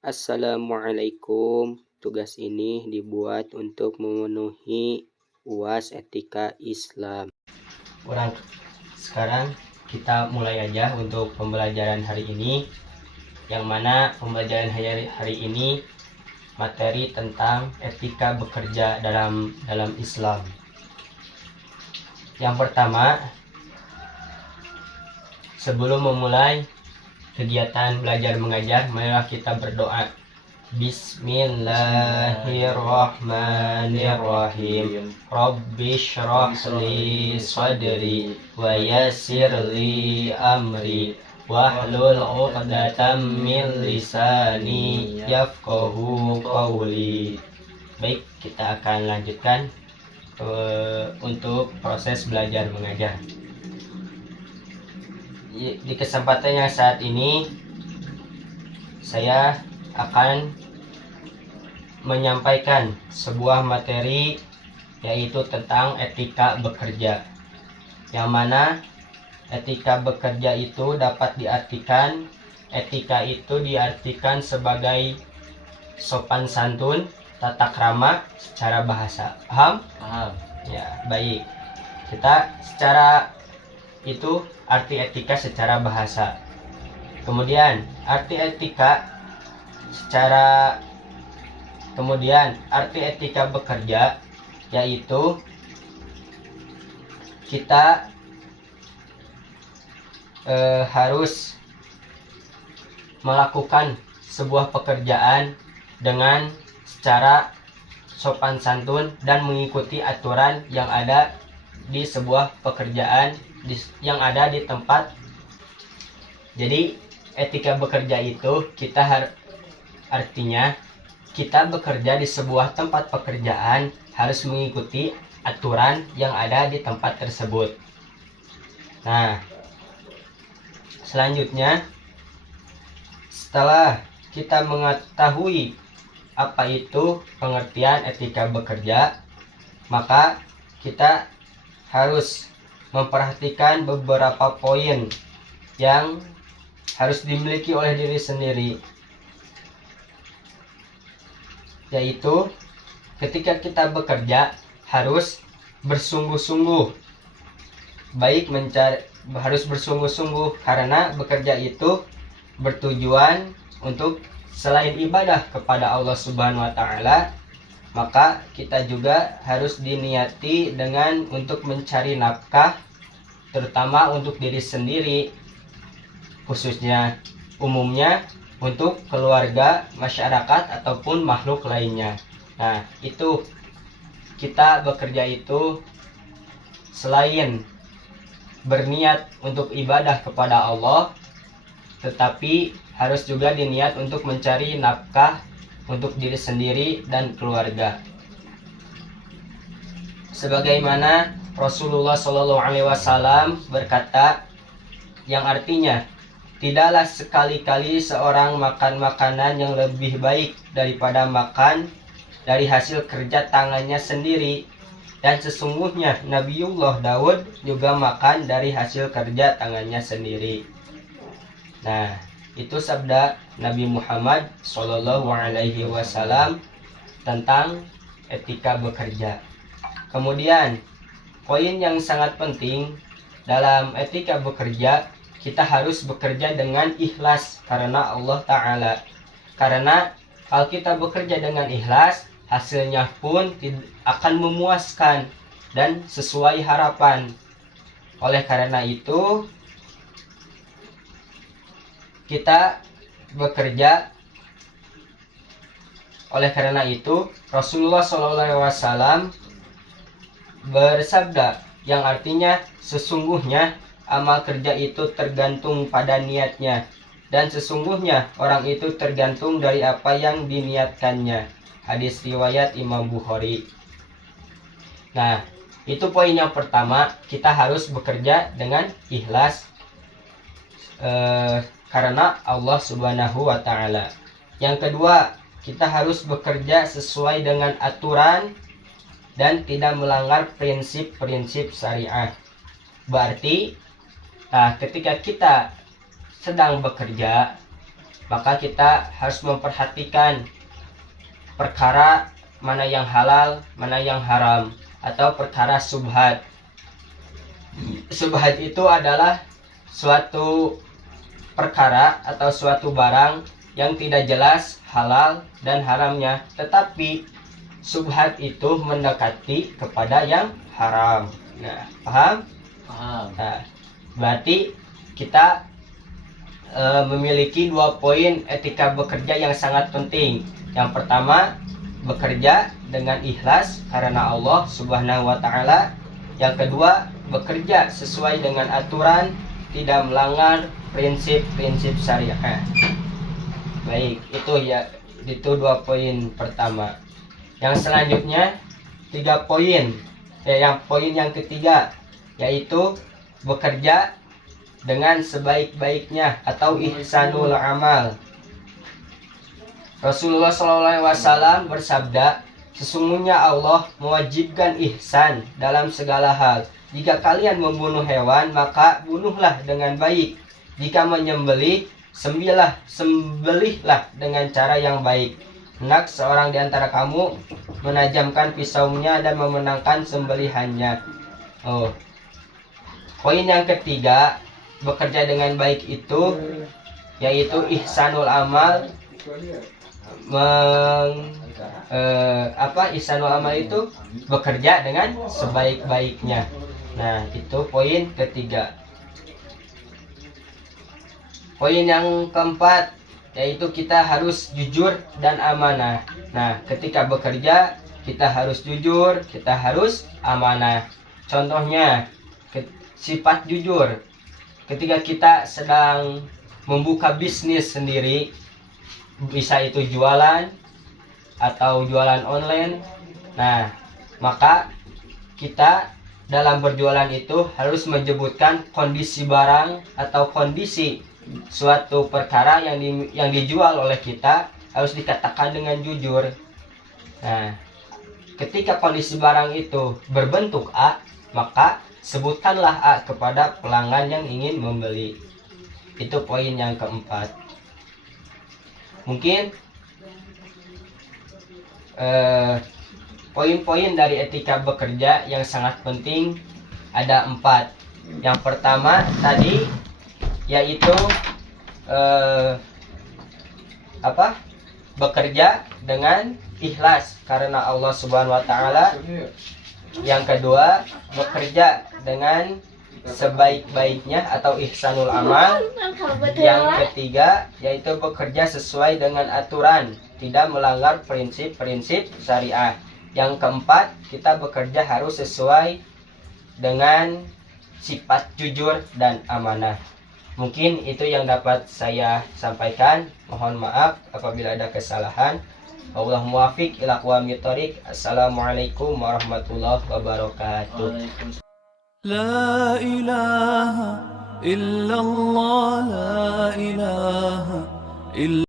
Assalamualaikum. Tugas ini dibuat untuk memenuhi UAS Etika Islam. Sekarang kita mulai aja untuk pembelajaran hari ini, yang mana pembelajaran hari ini materi tentang etika bekerja dalam Islam. Yang pertama, sebelum memulai kegiatan belajar mengajar, marilah kita berdoa. Bismillahirrahmanirrahim. Rabbi shrah li sadri wa yassir li amri wahlul 'uqdatam min lisani yafqahu qawli. Baik, kita akan lanjutkan untuk proses belajar mengajar. Di kesempatan yang saat ini saya akan menyampaikan sebuah materi, yaitu tentang etika bekerja, yang mana etika bekerja itu dapat diartikan, etika itu diartikan sebagai sopan santun, tata krama secara bahasa. Paham? Paham. Ya, baik. Kita secara itu arti etika secara bahasa. Kemudian arti etika bekerja, yaitu kita harus melakukan sebuah pekerjaan dengan secara sopan santun dan mengikuti aturan yang ada di sebuah pekerjaan yang ada di tempat. Jadi etika bekerja itu artinya kita bekerja di sebuah tempat pekerjaan harus mengikuti aturan yang ada di tempat tersebut. Nah, selanjutnya, setelah kita mengetahui apa itu pengertian etika bekerja, maka kita harus memperhatikan beberapa poin yang harus dimiliki oleh diri sendiri, yaitu ketika kita bekerja harus bersungguh-sungguh. Harus bersungguh-sungguh karena bekerja itu bertujuan untuk selain ibadah kepada Allah Subhanahu wa taala, maka kita juga harus diniati dengan untuk mencari nafkah, terutama untuk diri sendiri, khususnya umumnya untuk keluarga, masyarakat, ataupun makhluk lainnya. Nah, itu kita bekerja itu selain berniat untuk ibadah kepada Allah, tetapi harus juga diniat untuk mencari nafkah untuk diri sendiri dan keluarga. Sebagaimana Rasulullah SAW berkata, yang artinya, tidaklah sekali-kali seorang makan makanan yang lebih baik daripada makan dari hasil kerja tangannya sendiri, dan sesungguhnya Nabiullah Daud juga makan dari hasil kerja tangannya sendiri. Nah, itu sabda Nabi Muhammad SAW tentang etika bekerja. Kemudian, poin yang sangat penting dalam etika bekerja, kita harus bekerja dengan ikhlas karena Allah Ta'ala. Karena kalau kita bekerja dengan ikhlas, hasilnya pun akan memuaskan dan sesuai harapan. Oleh karena itu, kita bekerja. Oleh karena itu, Rasulullah SAW bersabda, yang artinya sesungguhnya amal kerja itu tergantung pada niatnya, dan sesungguhnya orang itu tergantung dari apa yang diniatkannya. Hadis riwayat Imam Bukhari. Nah, itu poin yang pertama, kita harus bekerja dengan ikhlas karena Allah Subhanahu wa taala. Yang kedua, kita harus bekerja sesuai dengan aturan dan tidak melanggar prinsip-prinsip syariah. Berarti ketika kita sedang bekerja, maka kita harus memperhatikan perkara mana yang halal, mana yang haram, atau perkara subhat. Subhat itu adalah suatu perkara atau suatu barang yang tidak jelas halal dan haramnya, tetapi subhat itu mendekati kepada yang haram. Nah, paham? Paham. Nah, berarti kita memiliki 2 poin etika bekerja yang sangat penting. Yang pertama, bekerja dengan ikhlas karena Allah Subhanahu wa taala. Yang kedua, bekerja sesuai dengan aturan, tidak melanggar prinsip-prinsip syariah. Baik, itu 2 poin pertama. Yang selanjutnya 3 poin. Yang poin yang ketiga yaitu bekerja dengan sebaik-baiknya atau ihsanul amal. Rasulullah SAW bersabda, sesungguhnya Allah mewajibkan ihsan dalam segala hal. Jika kalian membunuh hewan, maka bunuhlah dengan baik. Jika menyembelih, sembelihlah dengan cara yang baik. Hendak seorang di antara kamu menajamkan pisaunya dan memenangkan sembelihannya. Poin yang ketiga, bekerja dengan baik itu yaitu ihsanul amal. Ihsanul amal itu bekerja dengan sebaik-baiknya. Nah, itu poin ketiga. Poin yang keempat yaitu kita harus jujur dan amanah. Nah, ketika bekerja kita harus jujur, kita harus amanah. Contohnya sifat jujur. Ketika kita sedang membuka bisnis sendiri, bisa itu jualan atau jualan online. Nah, maka kita dalam berjualan itu harus menyebutkan kondisi barang atau kondisi suatu perkara yang dijual oleh kita, harus dikatakan dengan jujur. Nah, ketika kondisi barang itu berbentuk A, maka sebutkanlah A kepada pelanggan yang ingin membeli. Itu poin yang keempat. Mungkin poin-poin dari etika bekerja yang sangat penting ada 4. Yang pertama tadi yaitu bekerja dengan ikhlas karena Allah Subhanahu wa taala. Yang kedua, bekerja dengan sebaik-baiknya atau ihsanul amal. Yang ketiga yaitu bekerja sesuai dengan aturan, tidak melanggar prinsip-prinsip syariah. Yang keempat, kita bekerja harus sesuai dengan sifat jujur dan amanah. Mungkin itu yang dapat saya sampaikan. Mohon maaf apabila ada kesalahan. Allah muwafiq ila aqwamit thoriq. Assalamualaikum warahmatullahi wabarakatuh. La ilaha illallah, la ilaha illallah.